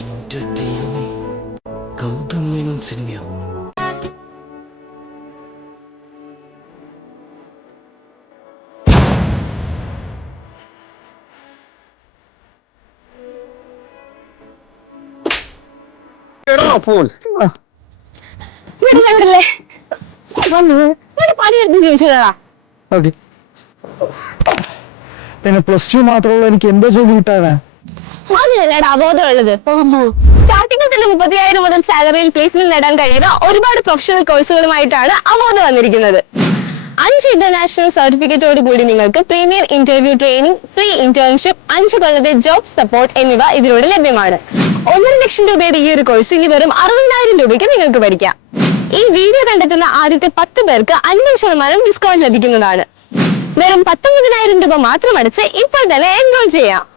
എന്റെ ദൈവമേ, ഗൗതം മേനോൻ സിനിമയോ? ഫോൺ പണിയെടുത്ത് ചോദിച്ചതാ. ഓക്കെ. പിന്നെ +2 മാത്രമുള്ള എനിക്ക് എന്തോ ജോലി കിട്ടാനാ? അതിനല്ലേടാ അബോധമുള്ളത്. സ്റ്റാർട്ടിംഗിൽ തന്നെ 30,000 മുതൽ സാലറിയിൽ പ്ലേസ്മെന്റ് നേടാൻ കഴിയുന്ന ഒരുപാട് പ്രൊഫഷണൽ കോഴ്സുകളുമായിട്ടാണ് അബോധ വന്നിരിക്കുന്നത്. 5 ഇന്റർനാഷണൽ സർട്ടിഫിക്കറ്റോട് കൂടി നിങ്ങൾക്ക് premier interview training, free internship, 5 കൊല്ലത്തെ ജോബ് സപ്പോർട്ട് എന്നിവ ഇതിലൂടെ ലഭ്യമാണ്. 1.5 ലക്ഷം രൂപയുടെ ഈ ഒരു കോഴ്സ് ഇനി വെറും 60,000 രൂപയ്ക്ക് നിങ്ങൾക്ക് പഠിക്കാം. ഈ വീഡിയോ കണ്ടെത്തുന്ന ആദ്യത്തെ 10 പേർക്ക് 50% ഡിസ്കൗണ്ട് ലഭിക്കുന്നതാണ്. വെറും 19,000 രൂപ മാത്രം അടച്ച് ഇപ്പോൾ തന്നെ എൻറോൾ ചെയ്യാം.